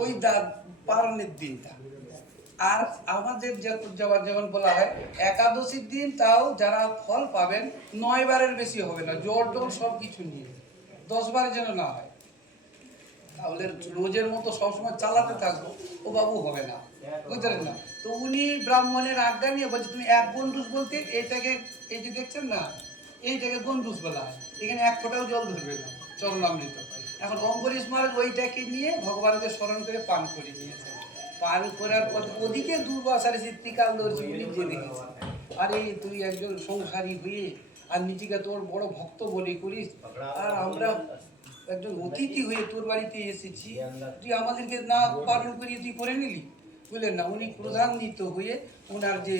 ওই পালনের দিনটা। আর আমাদের যেমন বলা হয় একাদশীর দিন, তাও যারা ফল পাবেন 9 বারের বেশি হবে না, জল টল সব কিছু নিয়ে 10 বার যেন না হয়। তাহলে রোজের মতো সবসময় চালাতে থাকবো, ও বাবু হবে না, বুঝলেন না? তো উনি ব্রাহ্মণের আজ্ঞা নিয়ে বলছে তুমি এক গন্ডুস বলতে এটাকে, এই যে দেখছেন না, এইটাকে গন্ডুস বলা হয়, এখানে এক ফোঁটাও জল ধরবে না, চরণামৃত। এখন অম্বরীশ মহারাজ ওইটাকে নিয়ে ভগবানকে স্মরণ করে পান করে নিয়েছে। পান করার পর ওদিকে দুর্বাসার ত্রিকাল দর্শী উনি জেনে গেছে, আরে তুই একজন সংসারী হয়ে আর নিজেকে তোর বড় ভক্ত বলে করিস, আর আমরা একজন অতিথি হয়ে তোর বাড়িতে এসেছি, তুই আমাদেরকে না পালন করিয়ে তুই করে নিলি, বুঝলেন না? উনি ক্রোধান্বিত হয়ে ওনার যে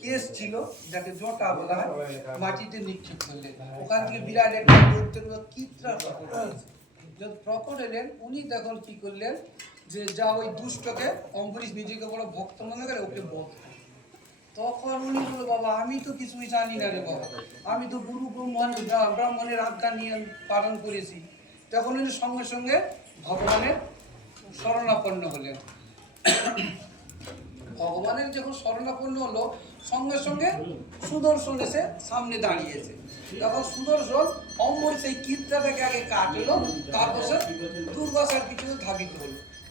কেস ছিল, যাকে জটা বলা হয়, মাটিতে নিক্ষেপ করলেন। ওখান থেকে বিরাট একটা দৈত্যের কিত্রা প্রকট হয়েছে। যখন প্রকট এলেন, উনি তখন কি করলেন, যে যা ওই দুষ্টকে, অম্বরীশ নিজেকে বড় ভক্ত মনে করে, ওকে বধ। তখন উনি বলল, বাবা আমি তো কিছুই জানি না রে বাবা, আমি তো গুরু ব্রাহ্মণের আজ্ঞা নিয়ে পালন করেছি। তখন উনি সঙ্গে সঙ্গে ভগবানের শরণাপন্ন হলেন। ভগবানের যখন শরণাপন্ন হলো, সঙ্গে সঙ্গে সুদর্শন এসে সামনে দাঁড়িয়েছে। তখন সুদর্শন অম্বরীশ সেই কীটটাকে আগে কাটলো, তারপর দুর্বাসার পিছনে ধাবিত হলো।